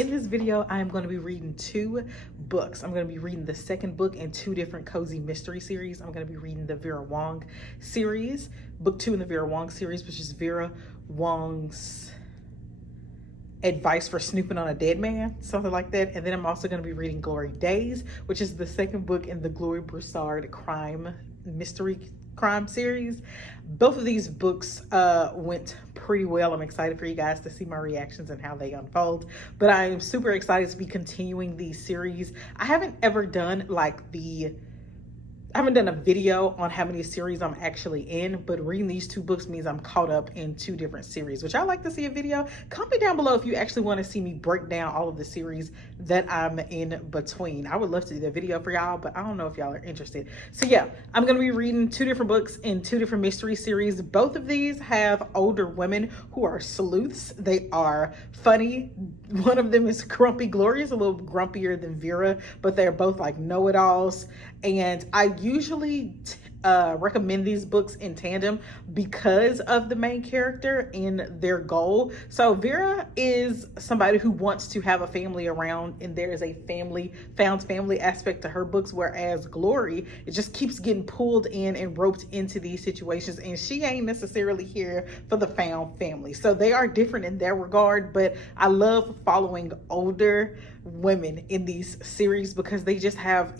In this video, I am going to be reading 2 books. I'm going to be reading the second book in 2 different cozy mystery series. I'm going to be reading the Vera Wong series, book 2 in the Vera Wong series, which is Vera Wong's Advice for Snooping on a Dead Man, something like that. And then I'm also going to be reading Glory Days, which is the second book in the Glory Broussard mystery crime series. Both of these books went pretty well. I'm excited for you guys to see my reactions and how they unfold, but I am super excited to be continuing these series. I haven't ever done I haven't done a video on how many series I'm actually in, but reading these 2 books means I'm caught up in 2 different series, which I like to see a video. Comment down below if you actually want to see me break down all of the series that I'm in between. I would love to do that video for y'all, but I don't know if y'all are interested. So yeah, I'm going to be reading 2 different books in 2 different mystery series. Both of these have older women who are sleuths. They are funny. One of them is grumpy. Glory is a little grumpier than Vera, but they're both like know-it-alls. And I usually recommend these books in tandem because of the main character and their goal. So Vera is somebody who wants to have a family around, and there is a found family aspect to her books, whereas Glory, it just keeps getting pulled in and roped into these situations, and she ain't necessarily here for the found family. So they are different in that regard, but I love following older women in these series because they just have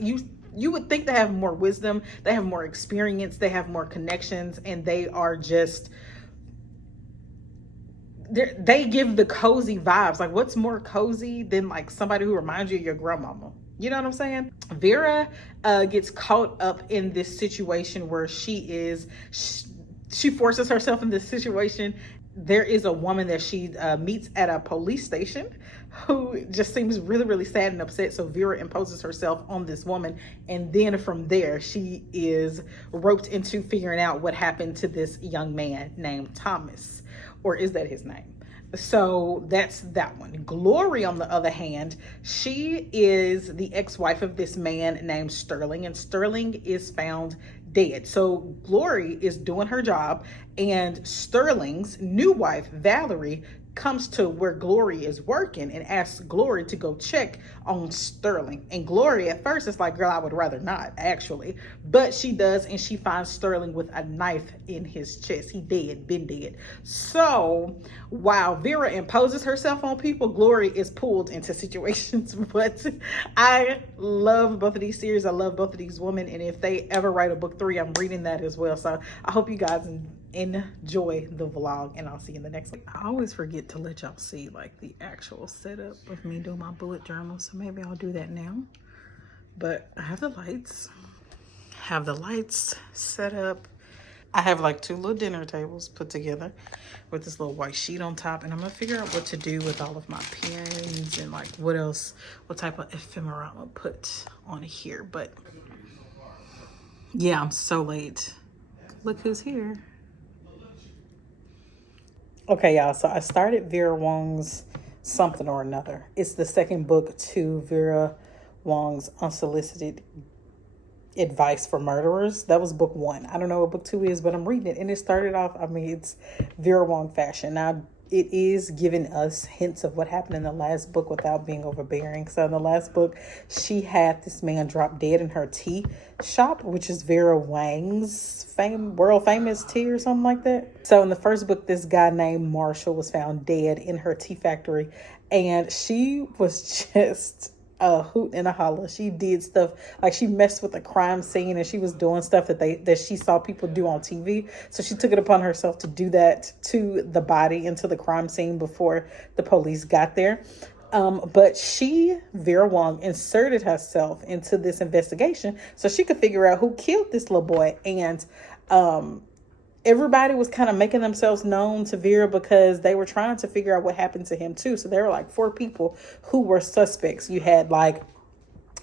you would think they have more wisdom, they have more experience, they have more connections, and they are just, they give the cozy vibes. Like, what's more cozy than like somebody who reminds you of your grandmama? You know what I'm saying? Vera gets caught up in this situation where she forces herself in this situation. There is a woman that she meets at a police station who just seems really, really sad and upset. So Vera imposes herself on this woman. And then from there, she is roped into figuring out what happened to this young man named Thomas. Or is that his name? So that's that one. Glory, on the other hand, she is the ex-wife of this man named Sterling, and Sterling is found dead. So Glory is doing her job, and Sterling's new wife, Valerie, comes to where Glory is working and asks Glory to go check on Sterling. And Glory at first is like, girl, I would rather not, actually. But she does, and she finds Sterling with a knife in his chest. He dead, been dead. So while Vera imposes herself on people, Glory is pulled into situations. But I love both of these series. I love both of these women. And if they ever write a book 3, I'm reading that as well. So I hope you guys enjoy the vlog, and I'll see you in the next one. I always forget to let y'all see like the actual setup of me doing my bullet journal, so maybe I'll do that now. But I have the lights set up. I have like 2 little dinner tables put together with this little white sheet on top, and I'm gonna figure out what to do with all of my pens and like what type of ephemera I'm gonna put on here. But yeah, I'm so late. Look who's here. Okay, y'all, so I started Vera Wong's Something or Another. It's the second book to Vera Wong's Unsolicited Advice for Murderers. That was book 1. I don't know what book 2 is, but I'm reading it, and it started off, I mean, it's Vera Wong fashion. Now, it is giving us hints of what happened in the last book without being overbearing. So in the last book, she had this man drop dead in her tea shop, which is Vera Wang's world famous tea or something like that. So in the first book, this guy named Marshall was found dead in her tea factory, and she was just a hoot and a holler. She did stuff like she messed with the crime scene, and she was doing stuff that she saw people do on TV. So she took it upon herself to do that to the body and to the crime scene before the police got there. But Vera Wong, inserted herself into this investigation so she could figure out who killed this little boy. And everybody was kind of making themselves known to Vera because they were trying to figure out what happened to him too. So there were like 4 people who were suspects. You had like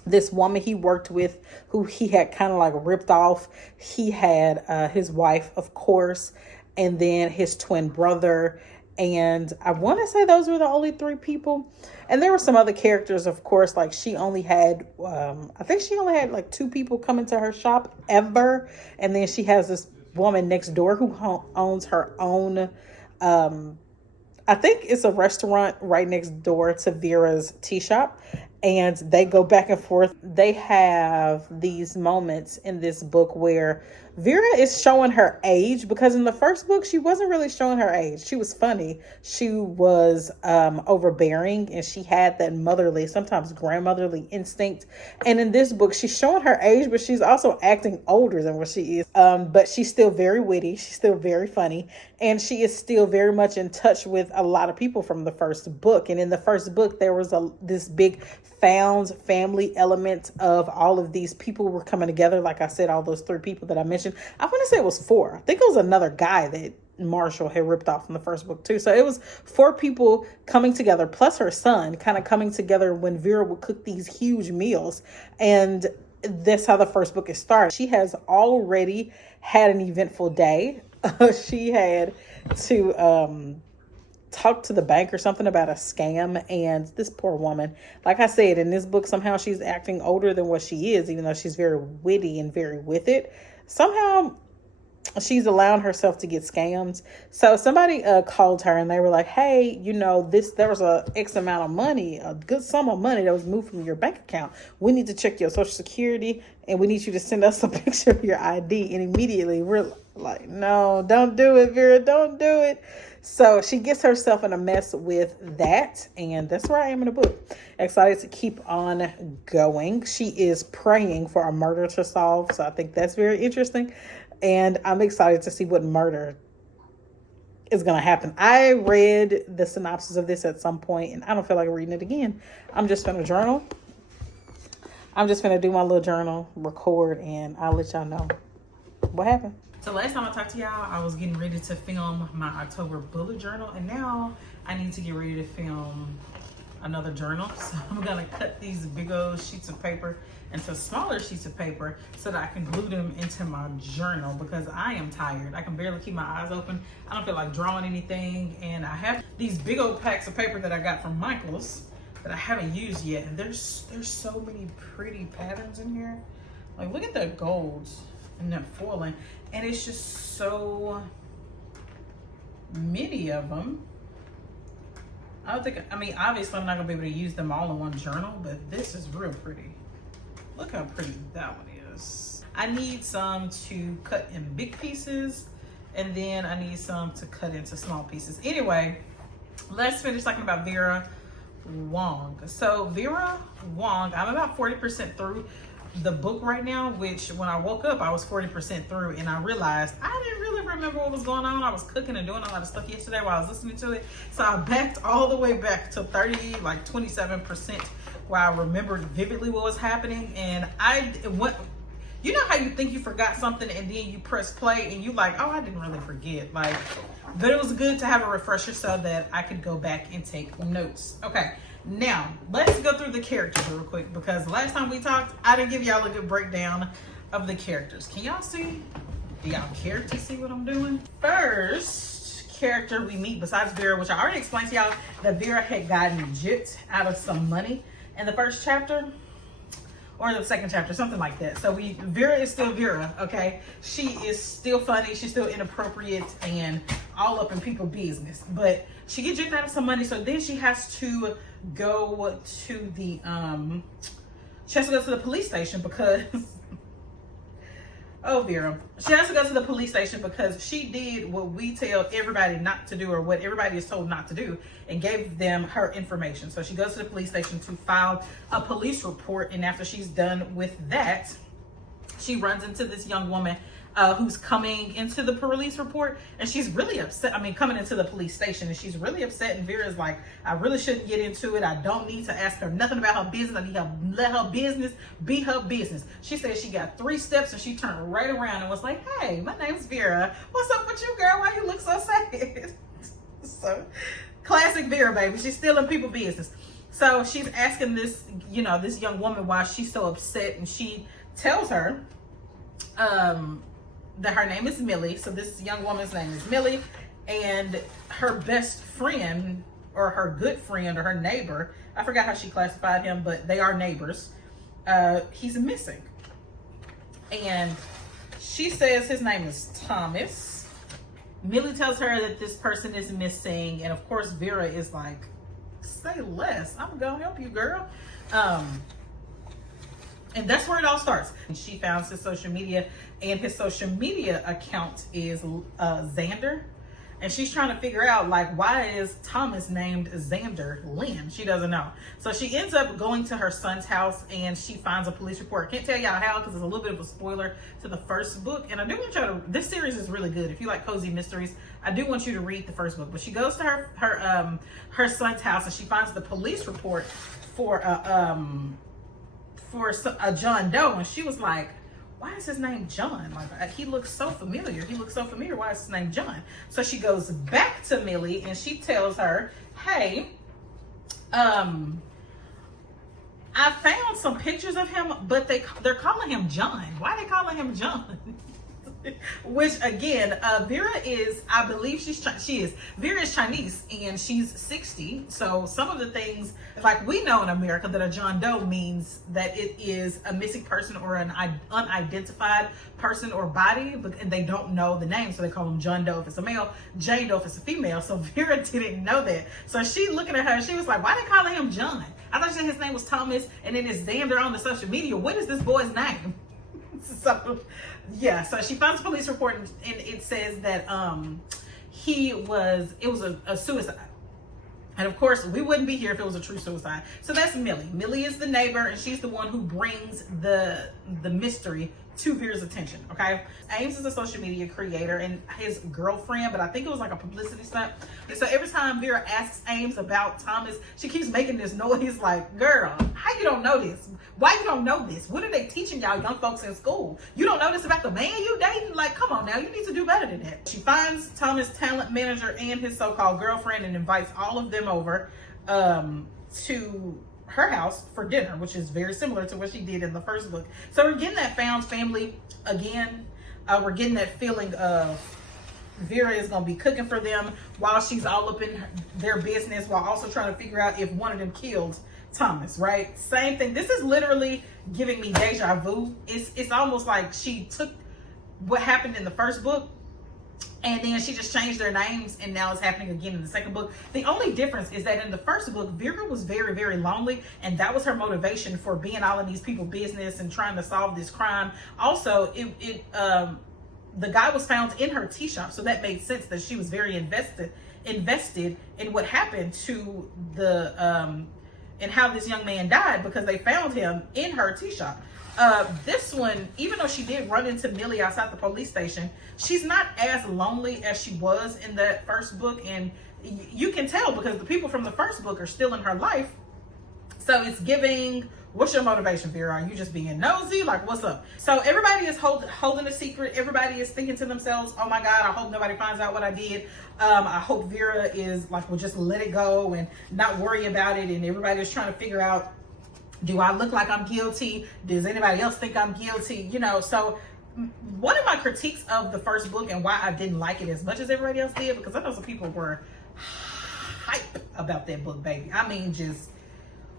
this woman he worked with who he had kind of like ripped off. He had his wife, of course, and then his twin brother. And I want to say those were the only 3 people. And there were some other characters, of course, like she only had, I think she only had like 2 people come into her shop ever. And then she has this woman next door who owns her own I think it's a restaurant right next door to Vera's tea shop. And they go back and forth. They have these moments in this book where Vera is showing her age, because in the first book, she wasn't really showing her age. She was funny. She was overbearing, and she had that motherly, sometimes grandmotherly instinct. And in this book, she's showing her age, but she's also acting older than what she is. But she's still very witty. She's still very funny. And she is still very much in touch with a lot of people from the first book. And in the first book, there was this big found family element of all of these people were coming together. Like I said, all those 3 people that I mentioned. I want to say it was 4. I think it was another guy that Marshall had ripped off in the first book too. So it was 4 people coming together, plus her son, kind of coming together when Vera would cook these huge meals. And that's how the first book is started. She has already had an eventful day. She had to talk to the bank or something about a scam, and this poor woman, like I said, in this book, somehow she's acting older than what she is, even though she's very witty and very with it. Somehow she's allowing herself to get scammed. So somebody called her and they were like, hey, you know, there was a X amount of money, a good sum of money that was moved from your bank account. We need to check your social security and we need you to send us a picture of your ID. And immediately we're like, no, don't do it, Vera, don't do it. So she gets herself in a mess with that. And that's where I am in the book. Excited to keep on going. She is praying for a murder to solve. So I think that's very interesting. And I'm excited to see what murder is going to happen. I read the synopsis of this at some point, and I don't feel like reading it again. I'm just going to journal. I'm just going to do my little journal, record, and I'll let y'all know what happened. So last time I talked to y'all, I was getting ready to film my October bullet journal, and now I need to get ready to film another journal. So I'm going to cut these big old sheets of paper into smaller sheets of paper so that I can glue them into my journal, because I am tired. I can barely keep my eyes open. I don't feel like drawing anything. And I have these big old packs of paper that I got from Michael's that I haven't used yet. And there's so many pretty patterns in here. Like, look at the golds and that foiling. And it's just so many of them. I mean, obviously I'm not gonna be able to use them all in one journal, but this is real pretty. Look how pretty that one is. I need some to cut in big pieces, and then I need some to cut into small pieces. Anyway, let's finish talking about Vera Wong. So Vera Wong, I'm about 40% through the book right now, which when I woke up, I was 40% through, and I realized I didn't really remember what was going on. I was cooking and doing a lot of stuff yesterday while I was listening to it. So I backed all the way back to 27%, where I remembered vividly what was happening. And you know how you think you forgot something and then you press play and you like, oh, I didn't really forget. Like, but it was good to have a refresher so that I could go back and take notes. Okay, now let's go through the characters real quick, because last time we talked, I didn't give y'all a good breakdown of the characters. Can y'all see? Do y'all care to see what I'm doing? First character we meet besides Vera, which I already explained to y'all, that Vera had gotten gypped out of some money in the first chapter, or the second chapter, something like that. So Vera is still Vera, okay? She is still funny, she's still inappropriate and all up in people's business. But she gets gypped out of some money, so then she has to go to the police station because oh, Vera. She has to go to the police station because she did what we tell everybody not to do, or what everybody is told not to do, and gave them her information. So she goes to the police station to file a police report, and after she's done with that, she runs into this young woman who's coming into the police report, and she's really upset. I mean, coming into the police station, and she's really upset, and Vera's like, I really shouldn't get into it. I don't need to ask her nothing about her business. I need to let her business be her business. She said she got 3 steps, and she turned right around and was like, hey, my name's Vera. What's up with you, girl? Why you look so sad? So, classic Vera, baby. She's still in people's business. So she's asking this, this young woman why she's so upset, and she tells her, that her name is Millie. So this young woman's name is Millie, and her best friend, or her good friend, or her neighbor, I forgot how she classified him, but they are neighbors, he's missing. And she says his name is Thomas, Millie tells her that this person is missing, and of course Vera is like, say less, I'm gonna help you, girl. And that's where it all starts. She found his social media, and his social media account is Xander. And she's trying to figure out, like, why is Thomas named Xander Lynn? She doesn't know. So she ends up going to her son's house, and she finds a police report. Can't tell y'all how, because it's a little bit of a spoiler to the first book. And I do want y'all to, this series is really good. If you like cozy mysteries, I do want you to read the first book. But she goes to her son's house, and she finds the police report for a John Doe. And she was like, why is his name John? Like, he looks so familiar. He looks so familiar. Why is his name John? So she goes back to Millie and she tells her, hey, I found some pictures of him, but they're calling him John. Why are they calling him John? Which again, Vera is, I believe Vera is Chinese and she's 60. So some of the things, like we know in America, that a John Doe means that it is a missing person or an unidentified person or body, and they don't know the name. So they call him John Doe if it's a male, Jane Doe if it's a female. So Vera didn't know that. So she looking at her, she was like, why are they calling him John? I thought she said his name was Thomas, and then it's Xander on the social media. What is this boy's name? So yeah, so she finds a police report, and it says that it was a suicide. And of course, we wouldn't be here if it was a true suicide. So that's Millie. Millie is the neighbor, and she's the one who brings the mystery to Vera's attention, okay? Ames is a social media creator and his girlfriend, but I think it was like a publicity stunt. And so every time Vera asks Ames about Thomas, she keeps making this noise like, girl, how you don't know this? Why you don't know this? What are they teaching y'all young folks in school? You don't know this about the man you dating? Like, come on now, you need to do better than that. She finds Thomas' talent manager and his so-called girlfriend and invites all of them over to her house for dinner, which is very similar to what she did in the first book. So we're getting that found family again. We're getting that feeling of Vera is going to be cooking for them while she's all up in their business, while also trying to figure out if one of them killed Thomas, right? Same thing. This is literally giving me deja vu. It's almost like she took what happened in the first book and then she just changed their names, and now it's happening again in the second book. The only difference is that in the first book, Vera was very, very lonely, and that was her motivation for being all in these people's business and trying to solve this crime. Also, the guy was found in her tea shop, so that made sense that she was very invested in what happened to the and how this young man died, because they found him in her tea shop. This one, even though she did run into Millie outside the police station, she's not as lonely as she was in that first book. And you can tell because the people from the first book are still in her life. So it's giving, what's your motivation, Vera? Are you just being nosy? Like, what's up? So everybody is holding a secret. Everybody is thinking to themselves, oh my God, I hope nobody finds out what I did. I hope Vera is like, will just let it go and not worry about it. And everybody is trying to figure out, do I look like I'm guilty? Does anybody else think I'm guilty? You know, so one of my critiques of the first book and why I didn't like it as much as everybody else did, because I know some people were hype about that book, baby. I mean, just,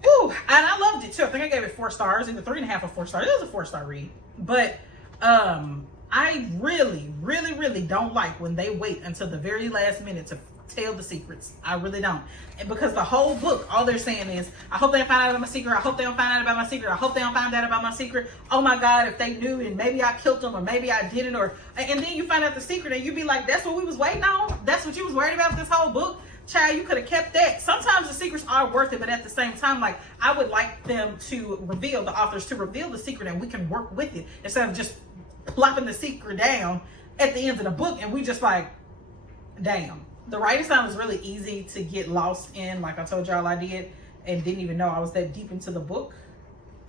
whew. And I loved it too. I think I gave it 4 stars, and the 3.5 of 4 stars. It was a 4-star read. But I really, really, really don't like when they wait until the very last minute to tell the secrets. I really don't. And because the whole book, all they're saying is, I hope they don't find out about my secret. I hope they don't find out about my secret. I hope they don't find out about my secret. Oh my God, if they knew, and maybe I killed them, or maybe I didn't, and then you find out the secret and you be like, that's what we was waiting on? That's what you was worried about this whole book? Child, you could have kept that. Sometimes the secrets are worth it, but at the same time, like, I would like them to reveal, the authors to reveal the secret, and we can work with it instead of just plopping the secret down at the end of the book and we just like, damn. The writing style is really easy to get lost in, like I told y'all I did, and didn't even know I was that deep into the book.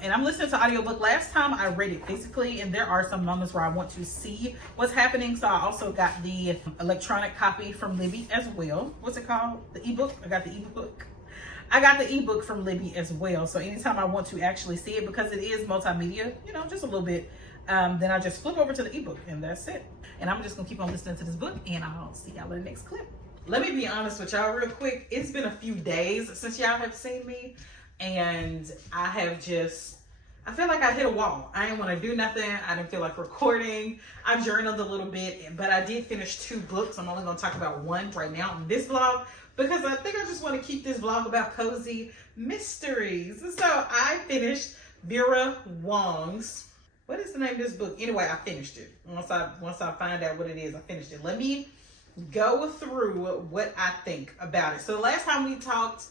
And I'm listening to audiobook. Last time I read it physically, and there are some moments where I want to see what's happening. So I also got the electronic copy from Libby as well. What's it called? The ebook? I got the ebook. I got the ebook from Libby as well. So anytime I want to actually see it, because it is multimedia, you know, just a little bit, then I just flip over to the ebook, and that's it. And I'm just gonna keep on listening to this book, and I'll see y'all in the next clip. Let me be honest with y'all real quick. It's been a few days since y'all have seen me, and I have just I feel like I hit a wall. I didn't want to do nothing. I didn't feel like recording. I journaled a little bit, but I did finish 2 books. I'm only going to talk about one right now in this vlog because I think I just want to keep this vlog about cozy mysteries. So I finished Vera Wong's, what is the name of this book? Anyway, I finished it. Once I find out what it is, I finished it. Let me go through what I think about it. So the last time we talked,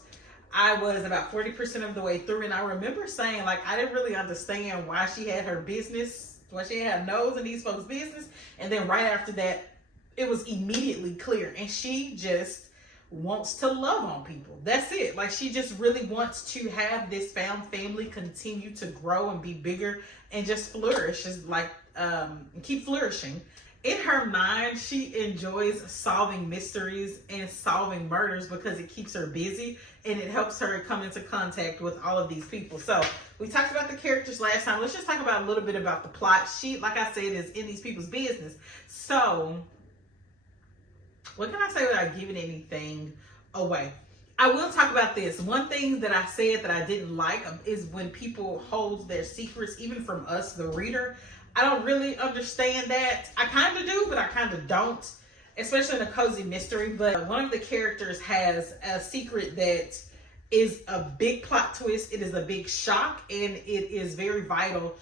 I was about 40% of the way through, and I remember saying, like, I didn't really understand why she had her business, why she had her nose in these folks' business. And then right after that, it was immediately clear. And she just wants to love on people. That's it. Like, she just really wants to have this found family continue to grow and be bigger and just flourish, just like keep flourishing. In her mind, she enjoys solving mysteries and solving murders because it keeps her busy and it helps her come into contact with all of these people. So we talked about the characters last time. Let's just talk about a little bit about the plot. She, like I said, is in these people's business. So what can I say without giving anything away? I will talk about this. One thing that I said that I didn't like is when people hold their secrets, even from us, the reader. I don't really understand that. I kind of do, but I kind of don't, especially in a cozy mystery. But one of the characters has a secret that is a big plot twist. It is a big shock, and it is very vital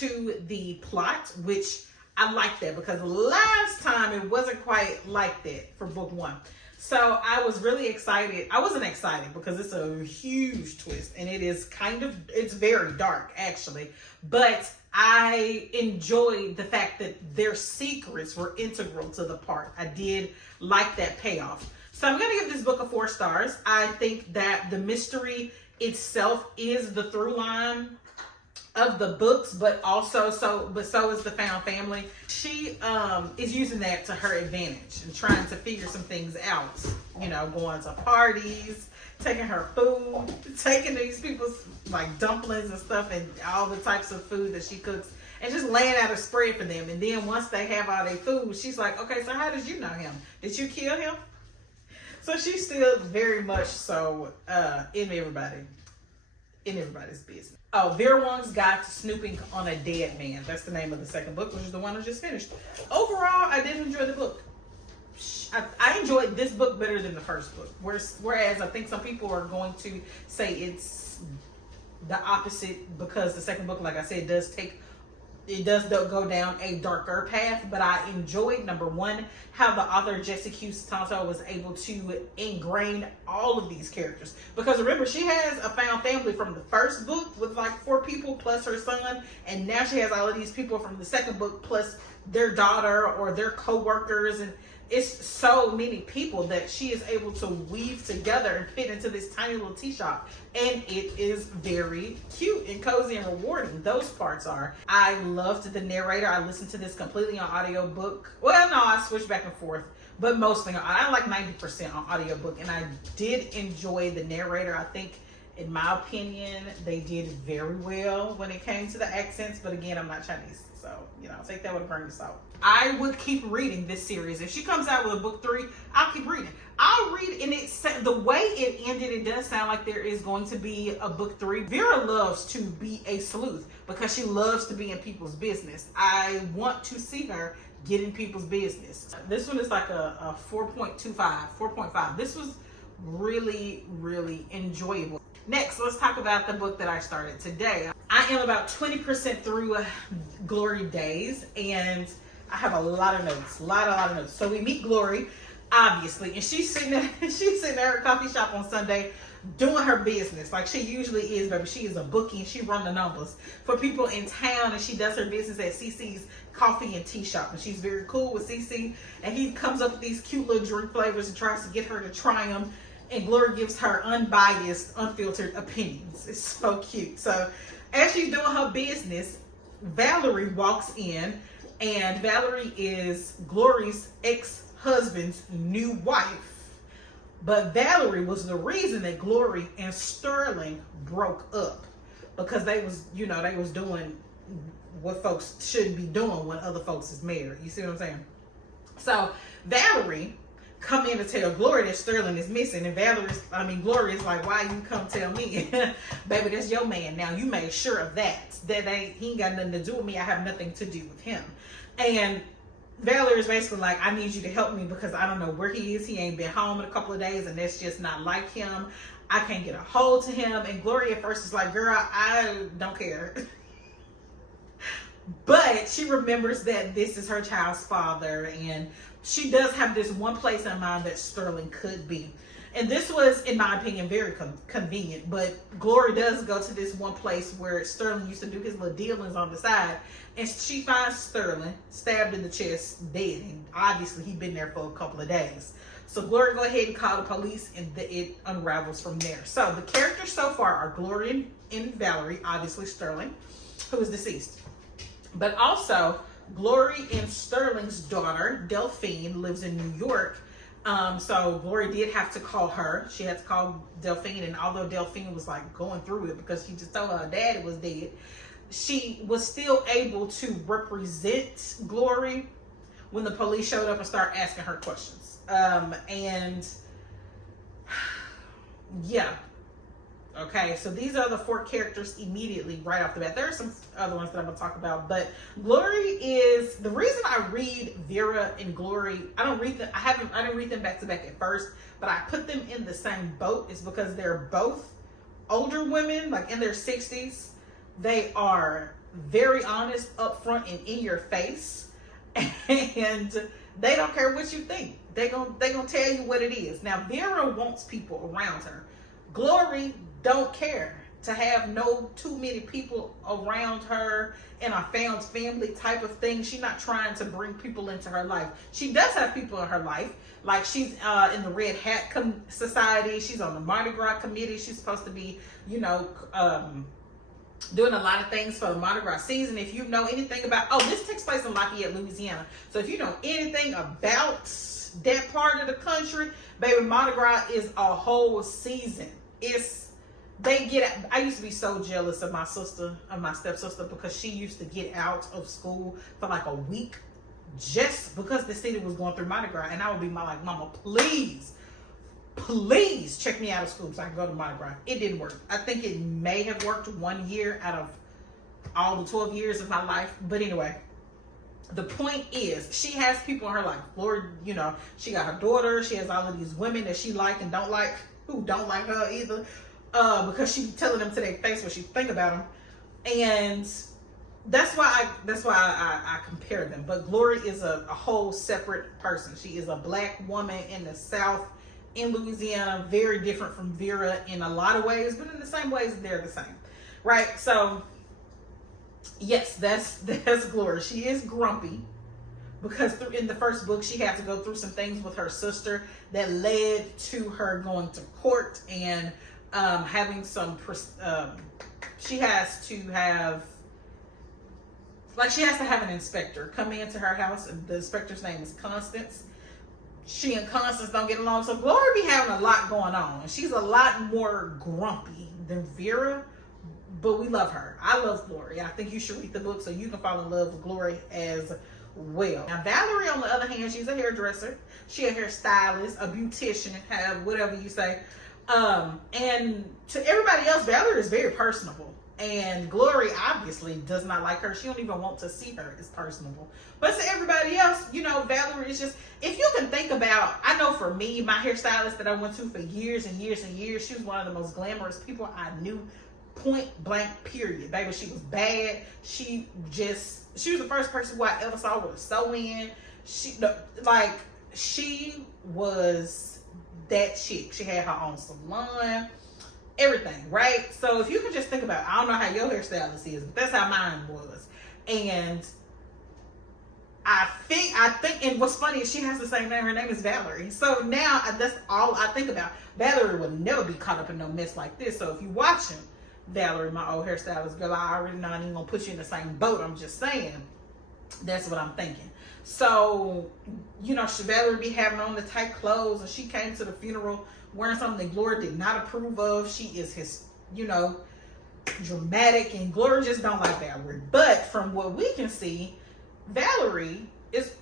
to the plot, which I like that because last time it wasn't quite like that for book 1. So I was really excited. I wasn't excited because it's a huge twist, and it's very dark actually, but I enjoyed the fact that their secrets were integral to the part. I did like that payoff. So I'm going to give this book a 4 stars. I think that the mystery itself is the through line of the books, but so is the found family. She is using that to her advantage and trying to figure some things out, you know, going to parties, taking her food, taking these people's like dumplings and stuff and all the types of food that she cooks, and just laying out a spread for them. And then once they have all their food, she's like, okay, so how did you know him? Did you kill him? So she's still very much so in everybody's business. Oh, Vera Wong's Guide to Snooping on a Dead Man. That's the name of the second book, which is the one I just finished. Overall, I did enjoy the book. I enjoyed this book better than the first book. Whereas I think some people are going to say it's the opposite because the second book, like I said, does go down a darker path. But I enjoyed, number one, how the author Jesse Q. Sutanto was able to ingrain all of these characters. Because remember, she has a found family from the first book with like 4 people plus her son, and now she has all of these people from the second book plus their daughter or their co-workers, and it's so many people that she is able to weave together and fit into this tiny little tea shop. And it is very cute and cozy and rewarding. Those parts are. I loved the narrator. I listened to this completely on audiobook. Well, no, I switched back and forth, but mostly I like 90% on audiobook. And I did enjoy the narrator. I think, in my opinion, they did very well when it came to the accents. But again, I'm not Chinese, so, you know, take that with a grain of salt. I would keep reading this series. If she comes out with a book 3, I'll keep reading. I'll read, and the way it ended, it does sound like there is going to be a book 3. Vera loves to be a sleuth because she loves to be in people's business. I want to see her get in people's business. This one is like a 4.25, 4.5. This was really, really enjoyable. Next, let's talk about the book that I started today. I am about 20% through Glory Days, and I have a lot of notes, a lot of notes. So we meet Glory, obviously, and she's sitting at her coffee shop on Sunday doing her business like she usually is, baby. She is a bookie and she runs the numbers for people in town, and she does her business at CC's coffee and tea shop, and she's very cool with CC, and he comes up with these cute little drink flavors and tries to get her to try them, and Glory gives her unbiased, unfiltered opinions. It's so cute. So as she's doing her business, Valerie walks in, and Valerie is Glory's ex-husband's new wife. But Valerie was the reason that Glory and Sterling broke up, because they was doing what folks shouldn't be doing when other folks is married. You see what I'm saying? So Valerie come in to tell Glory that Sterling is missing, and Glory is like, why you come tell me? Baby, that's your man. Now you made sure of that. He ain't got nothing to do with me. I have nothing to do with him. And Valerie is basically like, I need you to help me because I don't know where he is. He ain't been home in a couple of days, and that's just not like him. I can't get a hold to him. And Glory at first is like, girl, I don't care. But she remembers that this is her child's father, and she does have this one place in mind that Sterling could be. And this was, in my opinion, very convenient. But Glory does go to this one place where Sterling used to do his little dealings on the side. And she finds Sterling stabbed in the chest, dead. And obviously, he'd been there for a couple of days. So Glory go ahead and call the police, and it unravels from there. So the characters so far are Glory and Valerie, obviously Sterling, who is deceased. But also, Glory and Sterling's daughter, Delphine, lives in New York. So Glory did have to call her. She had to call Delphine, and although Delphine was like going through it because she just told her dad was dead, she was still able to represent Glory when the police showed up and started asking her questions. And yeah. Okay, so these are the 4 characters immediately right off the bat. There are some other ones that I'm going to talk about, but Glory is the reason I read Vera and Glory. I didn't read them back to back at first, but I put them in the same boat is because they're both older women, like in their 60s. They are very honest, upfront, and in your face, and they don't care what you think. They gonna tell you what it is. Now Vera wants people around her. Glory don't care to have too many people around her in a found family type of thing. She's not trying to bring people into her life. She does have people in her life. Like she's in the Red Hat Society. She's on the Mardi Gras committee. She's supposed to be, doing a lot of things for the Mardi Gras season. If you know anything about, this takes place in Lafayette, Louisiana. So if you know anything about that part of the country, baby, Mardi Gras is a whole season. I used to be so jealous of my stepsister, because she used to get out of school for like a week just because the city was going through Mardi Gras. And I would be like, Mama, please check me out of school so I can go to Mardi Gras. It didn't work. I think it may have worked 1 year out of all the 12 years of my life. But anyway, the point is, she has people in her life. Lord, she got her daughter. She has all of these women that she like and don't like, who don't like her either, because she be telling them to their face what she think about them. And that's why I compare them. But Glory is a whole separate person. She is a black woman in the South in Louisiana, very different from Vera in a lot of ways, but in the same ways they're the same, right? So yes, that's Glory. She is grumpy because in the first book she had to go through some things with her sister that led to her going to court and having some she has to have an inspector come into her house, and the inspector's name is Constance. She and Constance don't get along, so Glory be having a lot going on, and she's a lot more grumpy than Vera, but we love her. I love Glory. I think you should read the book so you can fall in love with Glory as well. Now Valerie, on the other hand, she's a hairdresser. She a hairstylist, a beautician, whatever you say. And to everybody else, Valerie is very personable. And Glory obviously does not like her. She don't even want to see her as personable. But to everybody else, Valerie is just, if you can think about, I know for me, my hairstylist that I went to for years and years and years, she was one of the most glamorous people I knew, point blank, period. Baby, she was bad. She was the first person who I ever saw with a sew-in. She was that chick. She had her own salon, everything, right? So if you can just think about it, I don't know how your hairstylist is, but that's how mine was. And I think, and what's funny is she has the same name. Her name is Valerie. So now that's all I think about. Valerie would never be caught up in no mess like this. So if you're watching Valerie, my old hairstylist girl, I already know I ain't gonna put you in the same boat. I'm just saying, that's what I'm thinking. So, Valerie be having on the tight clothes, and she came to the funeral wearing something that Glory did not approve of. She is dramatic, and Glory just don't like Valerie. But from what we can see, Valerie is,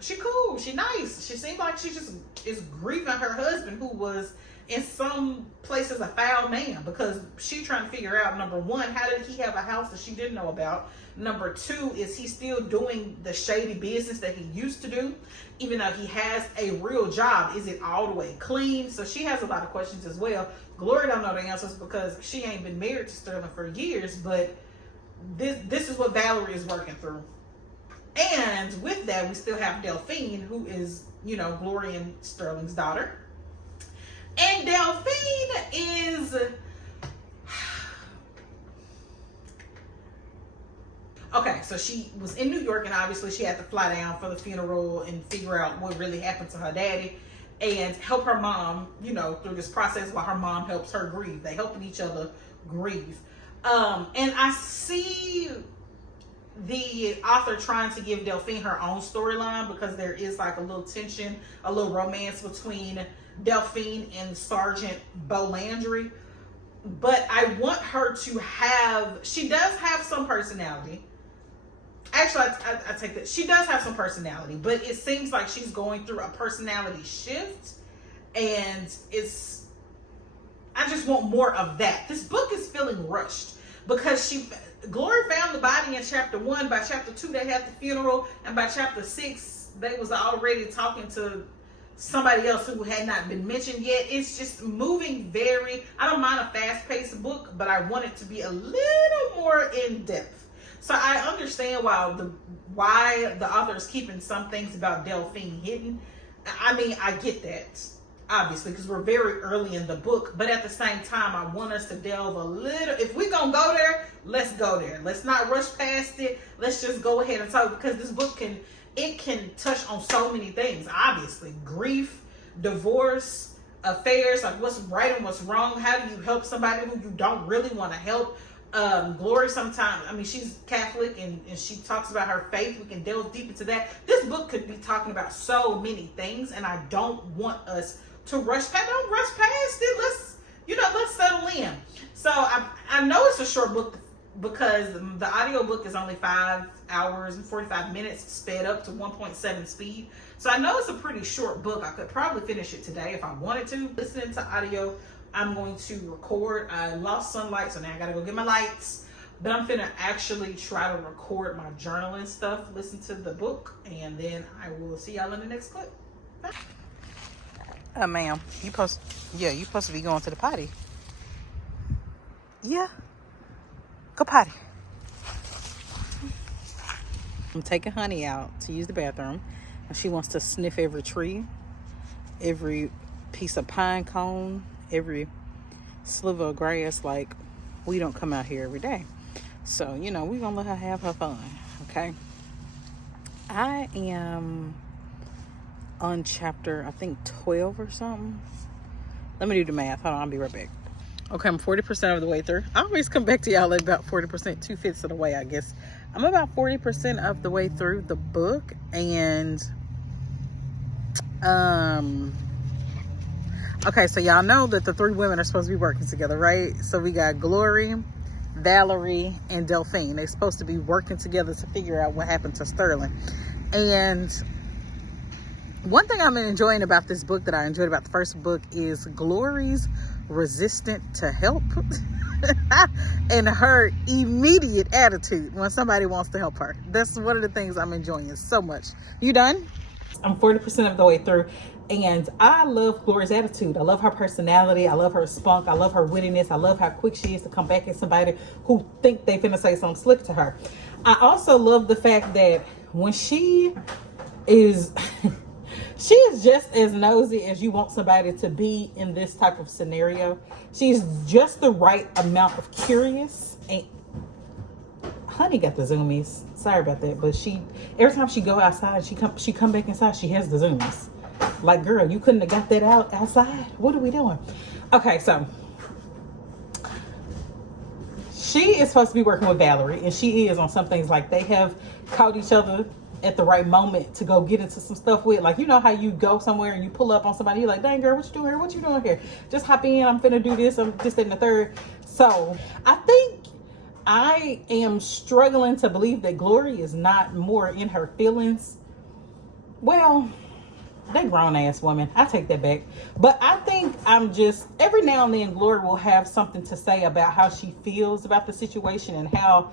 she cool, she nice. She seems like she just is grieving her husband, who was in some places a foul man, because she trying to figure out, number one, how did he have a house that she didn't know about? Number two, is he still doing the shady business that he used to do? Even though he has a real job, is it all the way clean? So she has a lot of questions as well. Glory don't know the answers because she ain't been married to Sterling for years, but this is what Valerie is working through. And with that, we still have Delphine, who is, you know, Glory and Sterling's daughter. And Delphine is... Okay, so she was in New York, and obviously she had to fly down for the funeral and figure out what really happened to her daddy and help her mom, you know, through this process while her mom helps her grieve. They helping each other grieve. And I see the author trying to give Delphine her own storyline, because there is like a little tension, a little romance between Delphine and Sergeant Beau Landry. But I want her to have, she does have some personality. Actually, I take that. She does have some personality, but it seems like she's going through a personality shift. And I just want more of that. This book is feeling rushed because Glory found the body in chapter 1. By chapter 2, they had the funeral. And by chapter 6, they was already talking to somebody else who had not been mentioned yet. It's just moving I don't mind a fast-paced book, but I want it to be a little more in-depth. So I understand why the author is keeping some things about Delphine hidden. I mean, I get that, obviously, because we're very early in the book. But at the same time, I want us to delve a little. If we're going to go there, let's go there. Let's not rush past it. Let's just go ahead and talk, because this book can touch on so many things. Obviously, grief, divorce, affairs, like what's right and what's wrong. How do you help somebody who you don't really want to help? Glory sometimes, I mean, she's Catholic and she talks about her faith. We can delve deep into that. This book could be talking about so many things, and I don't want us to rush past. Don't rush past it. Let's settle in. So I know it's a short book because the audiobook is only 5 hours and 45 minutes sped up to 1.7 speed. So I know it's a pretty short book. I could probably finish it today if I wanted to. Listening to audio, I'm going to record. I lost sunlight, so now I gotta go get my lights. But I'm finna actually try to record my journaling stuff, listen to the book, and then I will see y'all in the next clip. Bye. Ma'am, you supposed to be going to the potty. Yeah. Go potty. I'm taking Honey out to use the bathroom. She wants to sniff every tree, every piece of pine cone, every sliver of grass. Like, we don't come out here every day. So, we're going to let her have her fun, okay? I am on chapter, I think, 12 or something. Let me do the math. Hold on, I'll be right back. Okay, I'm 40% of the way through. I always come back to y'all at about 40%, 2/5 of the way, I guess. I'm about 40% of the way through the book, and okay, so y'all know that the 3 women are supposed to be working together, right? So we got Glory, Valerie, and Delphine. They're supposed to be working together to figure out what happened to Sterling. And one thing I'm enjoying about this book that I enjoyed about the first book is Glory's resistant to help and her immediate attitude when somebody wants to help her. That's one of the things I'm enjoying so much. You done? I'm 40% of the way through, and I love Glory's attitude. I love her personality. I love her spunk. I love her wittiness. I love how quick she is to come back at somebody who think they finna say something slick to her. I also love the fact that when she is she is just as nosy as you want somebody to be in this type of scenario. She's just the right amount of curious. And Honey got the zoomies. Sorry about that, but every time she go outside, she come back inside, she has the zoomies. Like, girl, you couldn't have got that outside. What are we doing? Okay, so she is supposed to be working with Valerie, and she is on some things. Like, they have caught each other at the right moment to go get into some stuff with. Like, you know how you go somewhere and you pull up on somebody, you're like, dang girl, what you doing here? What you doing here? Just hop in, I'm finna do this, I'm just in the third. So I think I am struggling to believe that Glory is not more in her feelings well, they grown ass women. I take that back. But I think I'm just, every now and then Glory will have something to say about how she feels about the situation and how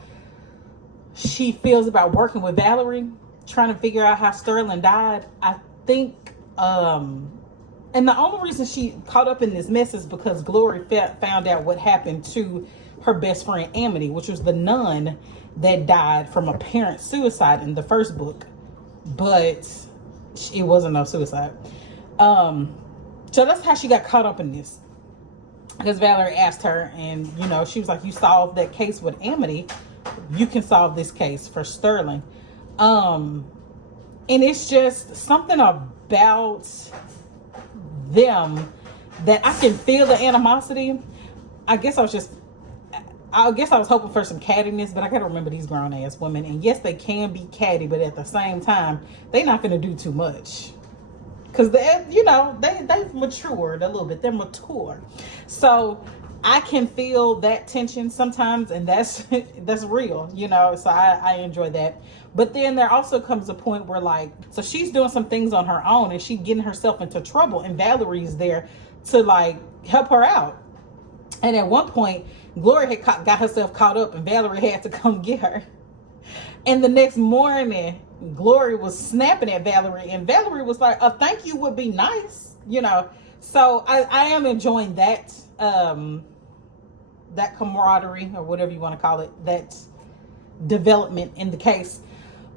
she feels about working with Valerie, trying to figure out how Sterling died. I think, and the only reason she caught up in this mess is because Glory found out what happened to her best friend Amity, which was the nun that died from apparent suicide in the first book. But it wasn't no suicide. So that's how she got caught up in this. Because Valerie asked her, and you know, she was like, you solved that case with Amity, you can solve this case for Sterling. And it's just something about them that I can feel the animosity. I guess I was hoping for some cattiness, but I gotta remember these grown ass women. And yes, they can be catty, but at the same time, they're not gonna do too much. Cause they've matured a little bit. They're mature. So I can feel that tension sometimes, and that's real, you know. So I enjoy that. But then there also comes a point where, like, so she's doing some things on her own and she's getting herself into trouble, and Valerie's there to like help her out. And at one point, Glory had got herself caught up, and Valerie had to come get her. And the next morning, Glory was snapping at Valerie, and Valerie was like, "A thank you would be nice," you know. So I am enjoying that that camaraderie, or whatever you want to call it, that development in the case.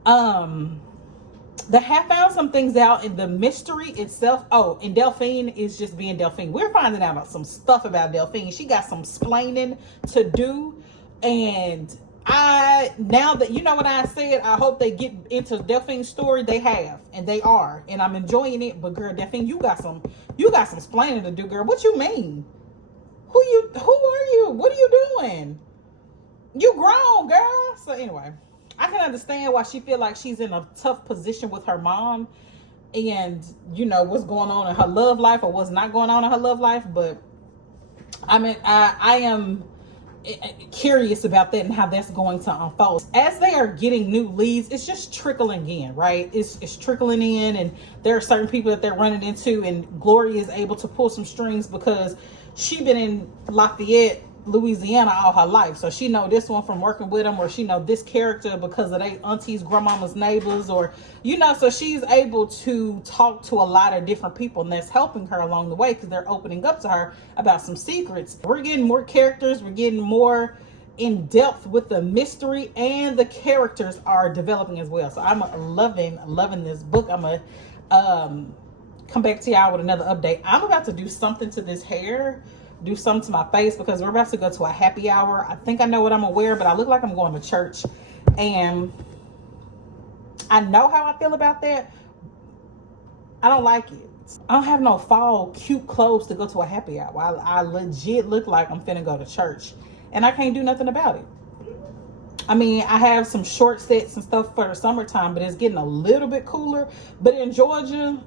They have found some things out in the mystery itself. Oh, and Delphine is just being Delphine. We're finding out about some stuff about Delphine. She got some splaining to do. And now that you know what I said, I hope they get into Delphine's story. They have, and they are. And I'm enjoying it. But girl, Delphine, you got some splaining to do, girl. What you mean? Who are you? What are you doing? You grown, girl. So anyway, I can understand why she feel like she's in a tough position with her mom, and you know what's going on in her love life or what's not going on in her love life. But I mean, I am curious about that and how that's going to unfold. As they are getting new leads, it's just trickling in, right? It's trickling in, and there are certain people that they're running into, and Glory is able to pull some strings because she been in Lafayette, Louisiana all her life, so she know this one from working with them, or she know this character because of they aunties, grandmama's neighbors, or you know, so she's able to talk to a lot of different people, and that's helping her along the way because they're opening up to her about some secrets. We're getting more characters, we're getting more in depth with the mystery, and the characters are developing as well. So I'm loving this book. I'm gonna come back to y'all with another update. I'm about to do something to this hair, do something to my face, because we're about to go to a happy hour. I think I know what I'm gonna wear, but I look like I'm going to church, and I know how I feel about that. I don't like it. I don't have no fall cute clothes to go to a happy hour. I legit look like I'm finna go to church, and I can't do nothing about it. I mean, I have some short sets and stuff for the summertime, but it's getting a little bit cooler. But in Georgia,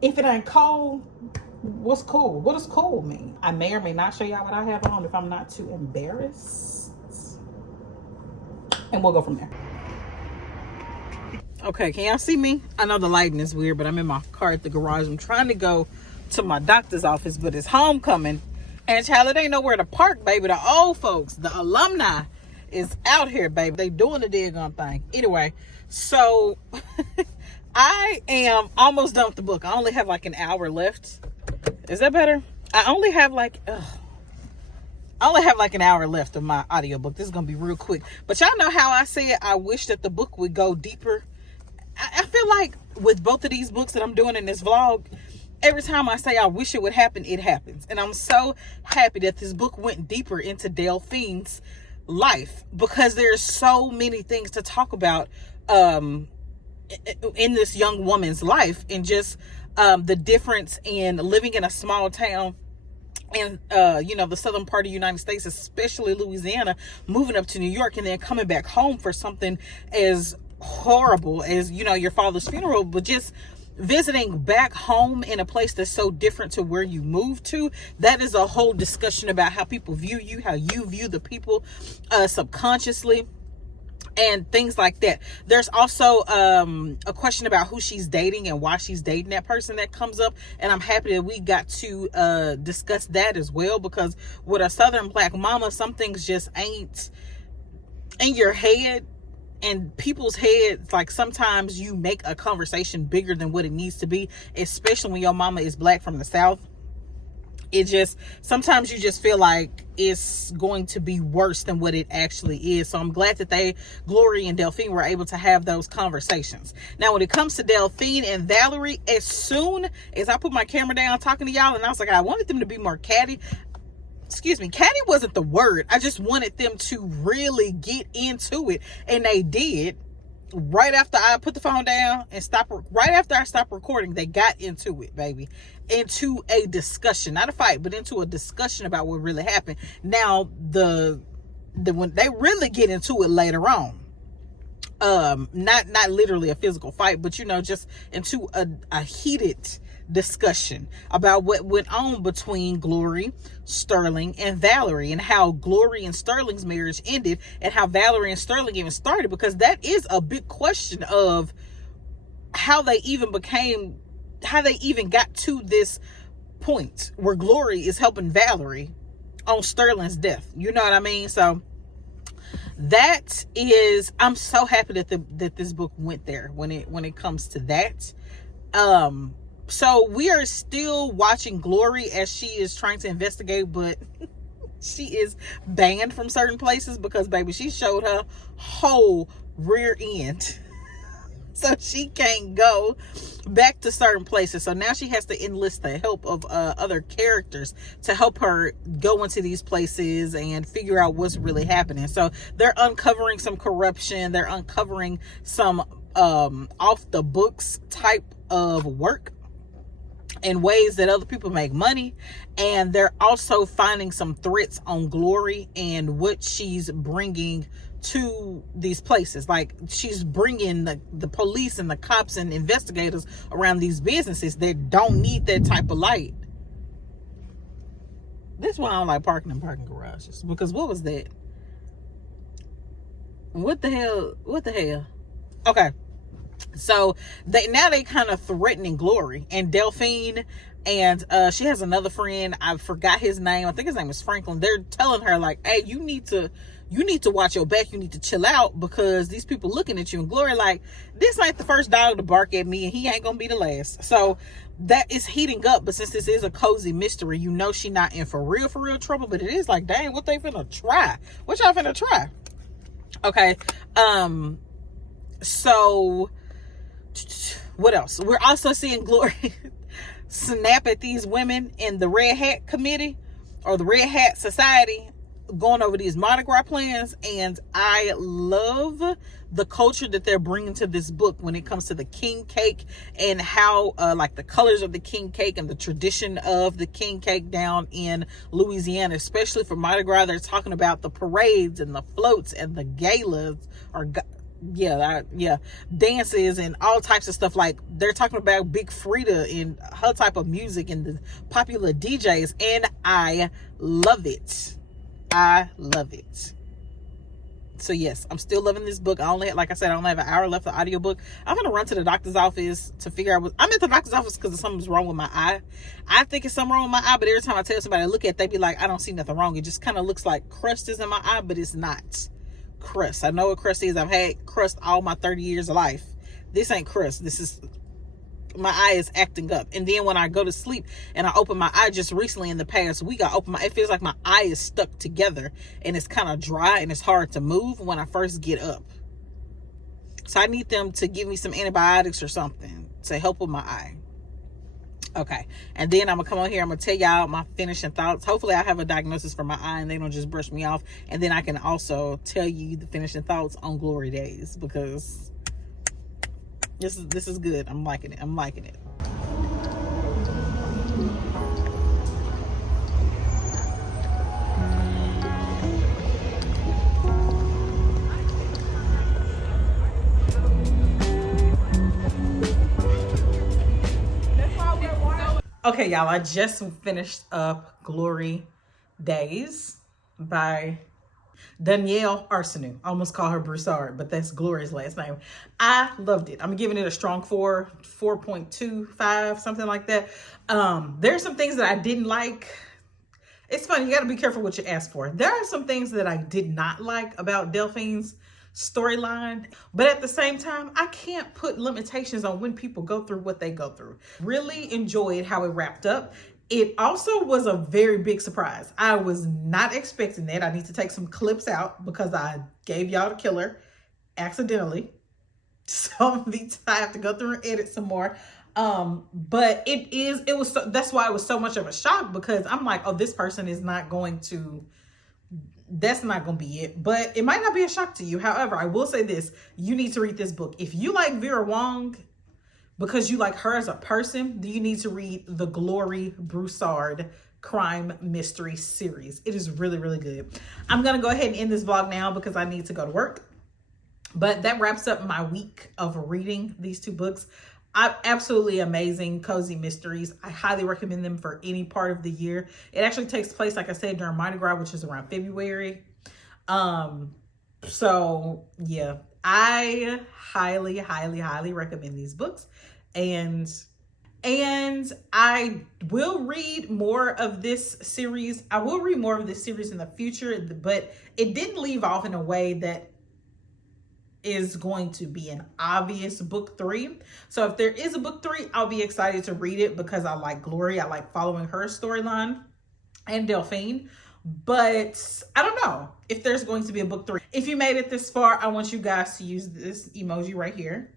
if it ain't cold, what's cool? What does cool mean? I may or may not show y'all what I have on if I'm not too embarrassed, and we'll go from there. Okay, can y'all see me? I know the lighting is weird, but I'm in my car at the garage. I'm trying to go to my doctor's office, but it's homecoming, and child, it ain't nowhere to park, baby. The old folks, the alumni is out here, baby. They doing the daggone thing. Anyway, so I am almost done with the book. I only have like an hour left. Is that better? I only have like an hour left of my audiobook. This is gonna be real quick. But y'all know how I said I wish that the book would go deeper. I feel like with both of these books that I'm doing in this vlog, every time I say I wish it would happen, it happens. And I'm so happy that this book went deeper into Delphine's life, because there's so many things to talk about in this young woman's life, and just the difference in living in a small town in the southern part of the United States, especially Louisiana, moving up to New York, and then coming back home for something as horrible as your father's funeral, but just visiting back home in a place that's so different to where you moved to. That is a whole discussion about how people view you, how you view the people subconsciously. and things like that. There's also a question about who she's dating and why she's dating that person that comes up, and I'm happy that we got to discuss that as well, because with a Southern Black mama, some things just ain't in your head and people's heads. Like, sometimes you make a conversation bigger than what it needs to be, especially when your mama is Black from the South. It just, sometimes you just feel like it's going to be worse than what it actually is. So I'm glad that Glory and Delphine, were able to have those conversations. Now, when it comes to Delphine and Valerie, as soon as I put my camera down talking to y'all, and I was like, I wanted them to be more catty. Excuse me, catty wasn't the word. I just wanted them to really get into it. And they did. Right after I put the phone down and right after I stopped recording, they got into it, baby. Into a discussion, not a fight, but into a discussion about what really happened. Now, when they really get into it later on, not literally a physical fight, but just into a heated discussion about what went on between Glory, Sterling, and Valerie, and how Glory and Sterling's marriage ended, and how Valerie and Sterling even started, because that is a big question of how they even got to this point where Glory is helping Valerie on Sterling's death. You know what I mean? So that is, I'm so happy that this book went there when it comes to that. So we are still watching Glory as she is trying to investigate, but she is banned from certain places because, baby, she showed her whole rear end. So she can't go back to certain places. So now she has to enlist the help of other characters to help her go into these places and figure out what's really happening. So they're uncovering some corruption. They're uncovering some off the books type of work in ways that other people make money. And they're also finding some threats on Glory and what she's bringing to these places. Like, she's bringing the police and the cops and investigators around these businesses that don't need that type of light. This is why I don't like parking in parking garages, because what was that? What the hell? Okay. So they kind of threatening Glory and Delphine, and she has another friend, I forgot his name, I think his name is Franklin. They're telling her, like, hey, you need to watch your back, you need to chill out, because these people looking at you. And Glory like, this ain't the first dog to bark at me, and he ain't gonna be the last. So that is heating up. But since this is a cozy mystery, she not in for real trouble, but it is like, dang, what they finna try? What y'all finna try? Okay. So what else? We're also seeing Glory snap at these women in the Red Hat Committee or the Red Hat Society going over these Mardi Gras plans. And I love the culture that they're bringing to this book when it comes to the king cake, and how like the colors of the king cake and the tradition of the king cake down in Louisiana, especially for Mardi Gras. They're talking about the parades and the floats and the galas, or dances and all types of stuff. Like, they're talking about Big Frida and her type of music and the popular DJs, and I love it. So yes, I'm still loving this book. Like I said, I only have an hour left of the audiobook. I'm gonna run to the doctor's office to figure out I'm at the doctor's office because something's wrong with my eye. I think it's something wrong with my eye, but every time I tell somebody to look at it, they be like, I don't see nothing wrong. It just kind of looks like crust is in my eye, but it's not crust. I know what crust is. I've had crust all my 30 years of life. This ain't crust. This is, my eye is acting up. And then when I go to sleep and I open my eye, just recently in the past week, it feels like my eye is stuck together and it's kind of dry and it's hard to move when I first get up. So I need them to give me some antibiotics or something to help with my eye. Okay, and then I'm gonna come on here, I'm gonna tell y'all my finishing thoughts. Hopefully I have a diagnosis for my eye and they don't just brush me off. And then I can also tell you the finishing thoughts on Glory Days, because this is good. I'm liking it. Okay, y'all, I just finished up Glory Days by Danielle Arsenault. I almost call her Broussard, but that's Gloria's last name. I loved it. I'm giving it a strong 4.25, something like that. There's some things that I didn't like. It's funny, you got to be careful what you ask for. There are some things that I did not like about Delphine's storyline, but at the same time, I can't put limitations on when people go through what they go through. Really enjoyed how it wrapped up. It also was a very big surprise. I was not expecting that. I need to take some clips out because I gave y'all the killer accidentally. So I have to go through and edit some more. But that's why it was so much of a shock, because I'm like, oh, this person is not going to, that's not going to be it. But it might not be a shock to you. However, I will say this, you need to read this book. If you like Vera Wong, because you like her as a person, you need to read the Glory Broussard crime mystery series. It is really, really good. I'm going to go ahead and end this vlog now because I need to go to work. But that wraps up my week of reading these two books. Absolutely amazing cozy mysteries. I highly recommend them for any part of the year. It actually takes place, like I said, during Mardi Gras, which is around February. So yeah, I highly, highly, highly recommend these books. And I will read more of this series. I will read more of this series in the future, but it didn't leave off in a way that is going to be an obvious book 3. So if there is a book 3, I'll be excited to read it because I like Glory. I like following her storyline and Delphine. But I don't know if there's going to be a book 3. If you made it this far, I want you guys to use this emoji right here.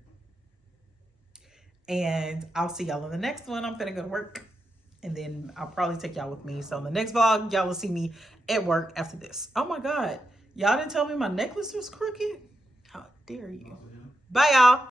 And I'll see y'all in the next one. I'm gonna go to work and then I'll probably take y'all with me. So in the next vlog, y'all will see me at work after this. Oh my God. Y'all didn't tell me my necklace was crooked? How dare you? Bye, y'all.